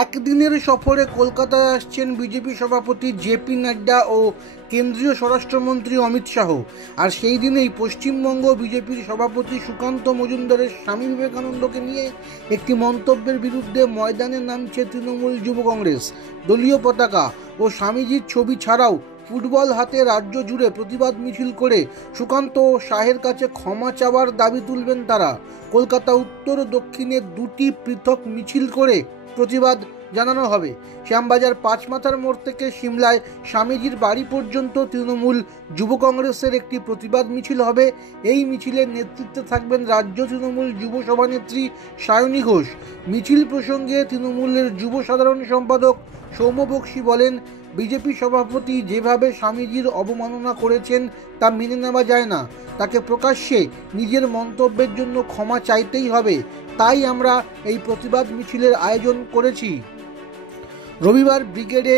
একদিনের সফরে কলকাতায় আসছেন বিজেপি সভাপতি জেপি নাড্ডা ও কেন্দ্রীয় স্বরাষ্ট্রমন্ত্রী অমিত শাহ। আর সেই দিনেই পশ্চিমবঙ্গ বিজেপির সভাপতি সুকান্ত মজুমদারের স্বামী বিবেকানন্দকে নিয়ে একটি মন্তব্যের বিরুদ্ধে ময়দানে নামছে তৃণমূল যুব কংগ্রেস। দলীয় পতাকা ও স্বামীজির ছবি ছাড়াও ফুটবল হাতে রাজ্য জুড়ে প্রতিবাদ মিছিল করে সুকান্ত ও শাহের কাছে ক্ষমা চাওয়ার দাবি তুলবেন তারা। কলকাতা উত্তর ও দক্ষিণে দুটি পৃথক মিছিল করে প্রতিবাদ জানানো হবে। শ্যামবাজার পাঁচমাথার মোড় থেকে সিমলায় স্বামীজির বাড়ি পর্যন্ত তৃণমূল যুব কংগ্রেসের একটি প্রতিবাদ মিছিল হবে। এই মিছিলের নেতৃত্বে থাকবেন রাজ্য তৃণমূল যুব সভানেত্রী সায়নী ঘোষ। মিছিল প্রসঙ্গে তৃণমূলের যুব সাধারণ সম্পাদক সৌম্য বক্সী বলেন, বিজেপি সভাপতি যেভাবে স্বামীজির অবমাননা করেছেন তা মেনে নেওয়া যায় না। তাকে প্রকাশ্যে নিজের মন্তব্যের জন্য ক্ষমা চাইতেই হবে। তাই আমরা এই প্রতিবাদ মিছিলের আয়োজন করেছি। রবিবার ব্রিগেডে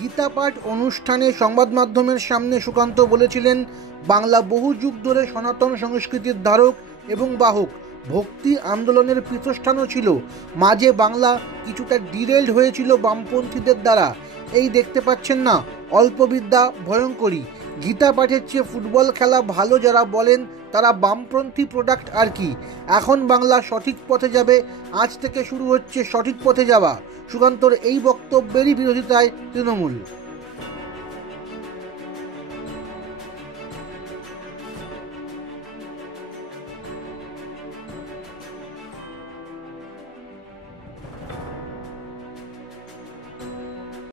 গীতাপাঠ অনুষ্ঠানে সংবাদ মাধ্যমের সামনে সুকান্ত বলেছিলেন, বাংলা বহু যুগ ধরে সনাতন সংস্কৃতির ধারক এবং বাহক। ভক্তি আন্দোলনের পীঠস্থানও ছিল। মাঝে বাংলা কিছুটা ডিরেল্ড হয়েছিল বামপন্থীদের দ্বারা। এই দেখতে পাচ্ছেন না, অল্পবিদ্যা ভয়ঙ্করী। গীতা পাঠের চেয়ে ফুটবল খেলা ভালো যারা বলেন তারা বামপন্থী প্রোডাক্ট আর কি। এখন বাংলা সঠিক পথে যাবে, আজ থেকে শুরু হচ্ছে সঠিক পথে যাওয়া। সুকান্তর এই বক্তব্যেরই বিরোধিতায় তৃণমূল।